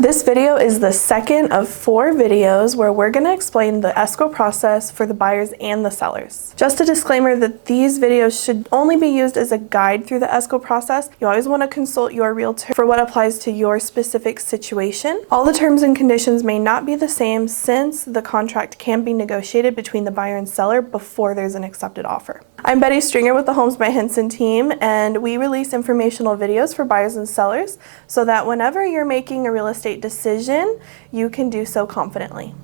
This video is the second of 4 videos where we're going to explain the escrow process for the buyers and the sellers. Just a disclaimer that these videos should only be used as a guide through the escrow process. You always want to consult your realtor for what applies to your specific situation. All the terms and conditions may not be the same since the contract can be negotiated between the buyer and seller before there's an accepted offer. I'm Betty Stringer with the Homes by Henson team, and we release informational videos for buyers and sellers so that whenever you're making a real estate decision, you can do so confidently.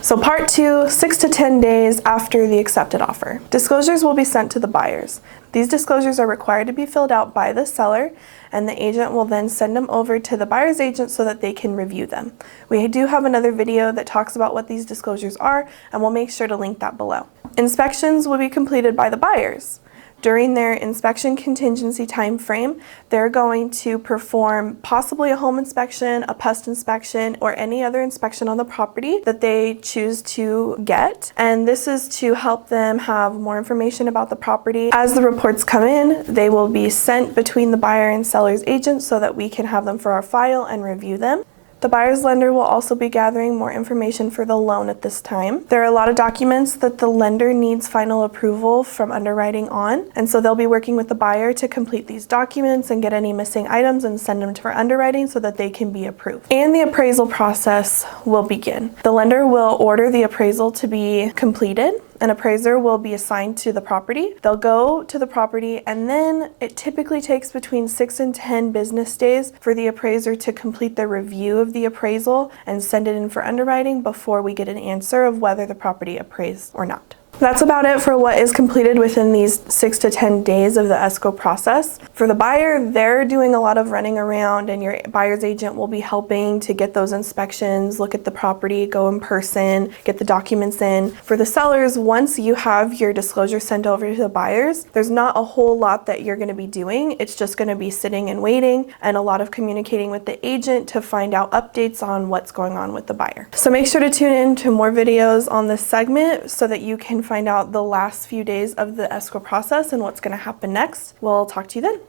So part 2, 6 to 10 days after the accepted offer. Disclosures will be sent to the buyers. These disclosures are required to be filled out by the seller, and the agent will then send them over to the buyer's agent so that they can review them. We do have another video that talks about what these disclosures are, and we'll make sure to link that below. Inspections will be completed by the buyers. During their inspection contingency time frame, they're going to perform possibly a home inspection, a pest inspection, or any other inspection on the property that they choose to get. And this is to help them have more information about the property. As the reports come in, they will be sent between the buyer and seller's agent so that we can have them for our file and review them. The buyer's lender will also be gathering more information for the loan at this time. There are a lot of documents that the lender needs final approval from underwriting on, and so they'll be working with the buyer to complete these documents and get any missing items and send them for underwriting so that they can be approved. And the appraisal process will begin. The lender will order the appraisal to be completed. An appraiser will be assigned to the property. They'll go to the property, and then it typically takes between 6 and 10 business days for the appraiser to complete the review of the appraisal and send it in for underwriting before we get an answer of whether the property appraised or not. That's about it for what is completed within these 6 to 10 days of the escrow process. For the buyer, they're doing a lot of running around, and your buyer's agent will be helping to get those inspections, look at the property, go in person, get the documents in. For the sellers, once you have your disclosure sent over to the buyers, there's not a whole lot that you're going to be doing. It's just going to be sitting and waiting and a lot of communicating with the agent to find out updates on what's going on with the buyer. So make sure to tune in to more videos on this segment so that you can find out the last few days of the escrow process and what's going to happen next. We'll talk to you then.